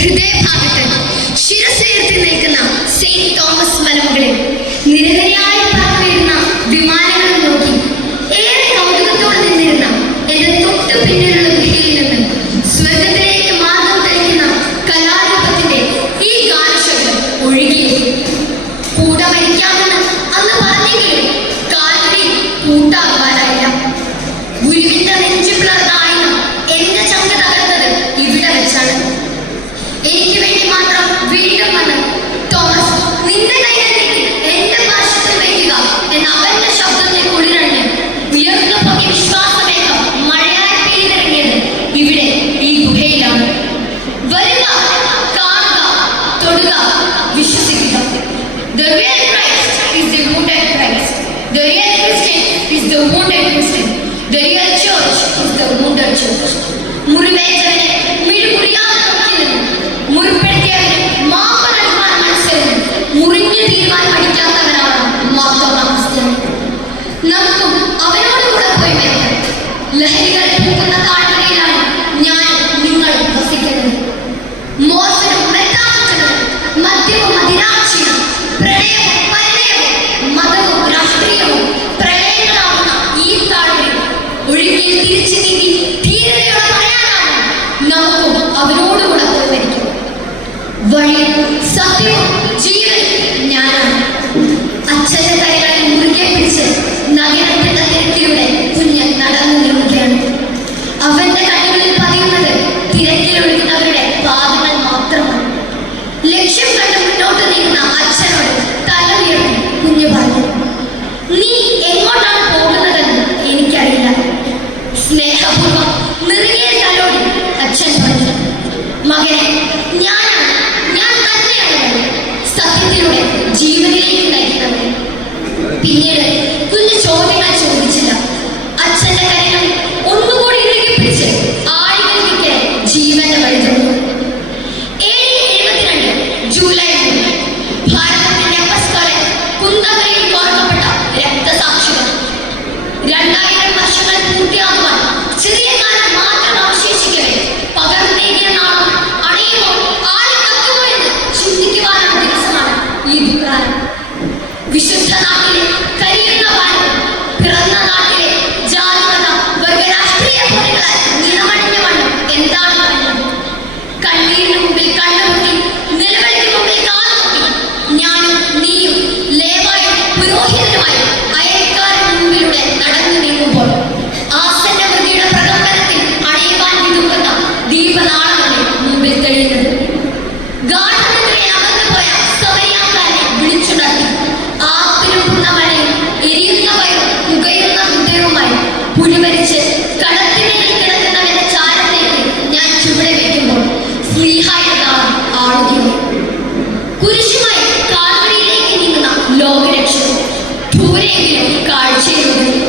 ഹൃദയഭാഗത്ത് The real Christian is the wounded Christian. The real church is the wounded church. മുറിവേറ്റവനെ മിഴിമുറിയാതെ നോക്കി നിന്നു. മുറിപ്പെടുത്തിയവന് മാപ്പ് നൽകുവാൻ മനസ്സിരുന്നു. മുറിഞ്ഞു തീരുവാൻ പഠിക്കാത്തവനാണ് മാർത്തോമാ ക്രിസ്ത്യൻ. നമുക്കും അവനോട് കൂടെ പോയി വരാം. ലഹരികൾ പൂക്കുന്ന താഴ്വരയിലാണ് ഞാൻ നിങ്ങൾ വസിക്കുന്നത് മോശനും തിരിച്ചു നീങ്ങി ധീരതയോടെ പറയാനാണ് നമുക്കും അവനോടുകൂടെ പോയി മരിക്കും വഴി സത്യവും ജീവനും ഞാനാണ് അച്ഛന്റെ കൈകളിൽ മുറുകെ പിടിച്ച് നഗരത്തിന്റെ തിരക്കിലൂടെ കുഞ്ഞ് നടന്നു നീങ്ങുകയാണ് അവന്റെ കണ്ണുകളിൽ പതിയുന്നത് പാദങ്ങൾ മാത്രമാണ്. ലക്ഷ്യം കണ്ട് മുന്നോട്ട് നീങ്ങുന്ന മകനെ ഞാൻ ദൂരെയെങ്കിലും കാഴ്ചയിലൂടെ മുറിവ്